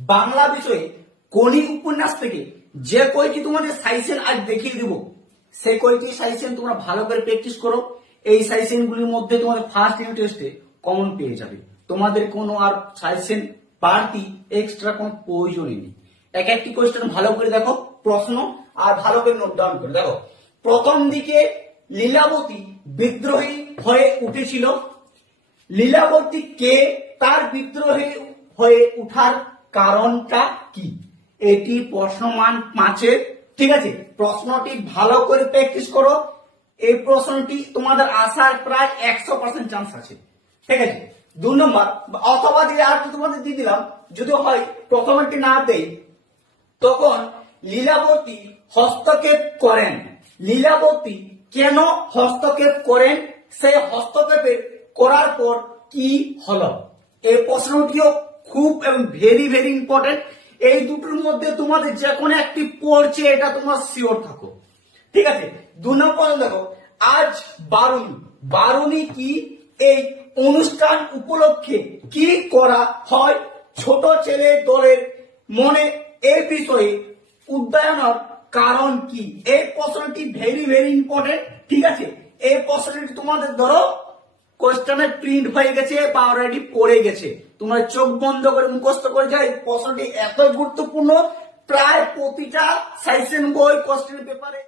বাংলা বিষয়ে কোনি উপন্যাস থেকে যে কয়টি তোমাদের সাজেশন আজ দেখিয়ে দিব, সেই কয়টি সাজেশন তোমরা ভালো করে প্র্যাকটিস করো। এই সাজেশন গুলির মধ্যে তোমাদের ফার্স্ট ইউনিট টেস্টে কমন পেয়ে যাবে। তোমাদের কোনো আর সাজেশন বাড়তি এক্সট্রা কোনো প্রয়োজনই নেই। এক একটি কোয়েশ্চেন ভালো করে দেখো, প্রশ্ন আর ভালো করে নোট ডাউন করে দেখো। প্রথম দিকে লীলাবতী বিদ্রোহী হয়ে উঠেছিল। লীলাবতী কে, তার বিদ্রোহী হয়ে উঠার কারণটা কি? এটি প্রশ্ন মান 5-এর। ঠিক আছে, প্রশ্নটি ভালো করে প্র্যাকটিস করো। এই প্রশ্নটি তোমাদের আসার প্রায় 100% চান্স আছে। ঠিক আছে, 2 নম্বর অথবা দিলে আর তোমাদের দিয়ে দিলাম, যদি হয় প্রথমটি না দেই তখন লীলাবতী হস্তক্ষেপ করেন। লীলাবতী কেন হস্তক্ষেপ করেন, সেই হস্তক্ষেপের করার পর কি হলো? এই প্রশ্নটিও খুব এবং ভেরি ভেরি ইম্পর্টেন্ট। এই দুটোর মধ্যে তোমাদের যে কোনো একটি পড়ছে, এটা তোমরা শিওর থাকো। ঠিক আছে, 2 নম্বর দেখো, আজ বারুণী। বারুণী কি? এই অনুষ্ঠান উপলক্ষে কি করা হয়? ছোট ছেলে দলের মনে এই বিষয়ে উদ্যায়নের কারণ কি? এই প্রশ্নটি ভেরি ভেরি ইম্পর্টেন্ট। ঠিক আছে, এই প্রশ্নটি তোমাদের ধরো কোশ্চেনে প্রিন্ট হয়ে গেছে বা অলরেডি পড়ে গেছে, তোমরা চোখ বন্ধ করে মুখস্থ করে যাও। এই প্রশ্নটি এত গুরুত্বপূর্ণ, প্রায় প্রতিটা সাজেশন বই কোশ্চেন পেপারে